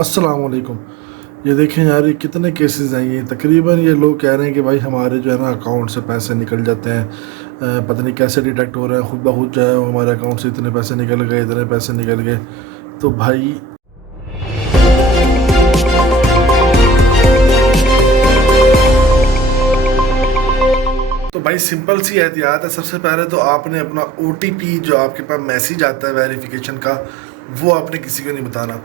अस्सलाम वालेकुम। ये देखें यार, ये कितने केसेस हैं। ये तकरीबन ये लोग कह रहे हैं कि भाई हमारे जो है ना अकाउंट से पैसे निकल जाते हैं। पता नहीं कैसे डिटेक्ट हो रहे हैं, खुद ब खुद जो है वो हमारे अकाउंट से इतने पैसे निकल गए, इतने पैसे निकल गए। तो भाई तो भाई सिंपल सी एहतियात है। सबसे पहले तो आपने अपना OTP जो आपके पास मैसेज आता है वेरिफिकेशन का, वो आपने किसी को नहीं बताना।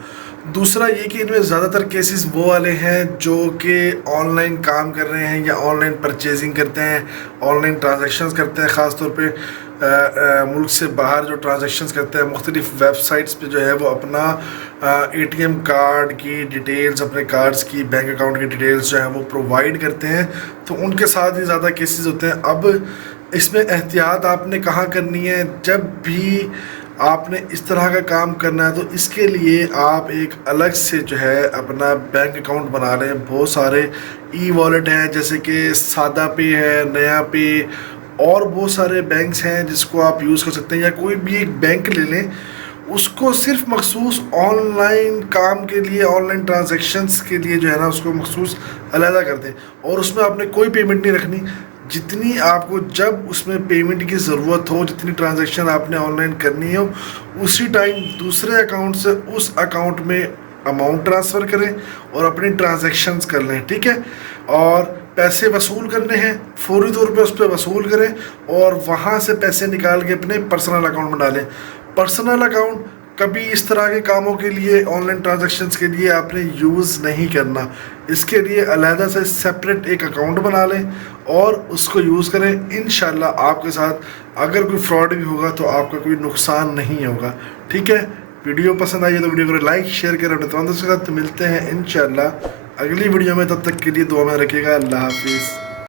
दूसरा ये कि इनमें ज़्यादातर केसेस वो वाले हैं जो कि ऑनलाइन काम कर रहे हैं या ऑनलाइन परचेजिंग करते हैं, ऑनलाइन ट्रांजैक्शंस करते हैं। ख़ास तौर पे मुल्क से बाहर जो ट्रांजैक्शंस करते हैं, मुख्तलिफ़ वेबसाइट्स पे जो है वो अपना ATM कार्ड की डिटेल्स, अपने कार्ड्स की, बैंक अकाउंट की डिटेल्स जो है वो प्रोवाइड करते हैं। तो उनके साथ ही ज़्यादा केसेस होते हैं। अब इसमें एहतियात आपने कहाँ करनी है, जब भी आपने इस तरह का काम करना है तो इसके लिए आप एक अलग से जो है अपना बैंक अकाउंट बना लें। बहुत सारे वॉलेट हैं, जैसे कि सादा पे है, नया पे, और बहुत सारे बैंक्स हैं जिसको आप यूज़ कर सकते हैं। या कोई भी एक बैंक ले लें, उसको सिर्फ मखसूस ऑनलाइन काम के लिए, ऑनलाइन ट्रांजैक्शंस के लिए जो है ना उसको मखसूस अलहदा कर दें। और उसमें आपने कोई पेमेंट नहीं रखनी। जितनी आपको जब उसमें पेमेंट की ज़रूरत हो, जितनी ट्रांजैक्शन आपने ऑनलाइन करनी हो, उसी टाइम दूसरे अकाउंट से उस अकाउंट में अमाउंट ट्रांसफ़र करें और अपनी ट्रांजैक्शंस कर लें, ठीक है। और पैसे वसूल करने हैं, फौरी तौर पे उस पर वसूल करें और वहाँ से पैसे निकाल के अपने पर्सनल अकाउंट में डालें। पर्सनल अकाउंट कभी इस तरह के कामों के लिए, ऑनलाइन ट्रांजैक्शंस के लिए आपने यूज़ नहीं करना। इसके लिए अलहदा से सेपरेट एक अकाउंट बना लें और उसको यूज़ करें। इंशाल्लाह आपके साथ अगर कोई फ्रॉड भी होगा तो आपका कोई नुकसान नहीं होगा, ठीक है। वीडियो पसंद आई है तो वीडियो को लाइक शेयर करें अपने दोस्तों के साथ। मिलते हैं इंशाल्लाह अगली वीडियो में, तब तक के लिए दुआ में रखिएगा। अल्लाह हाफिज़।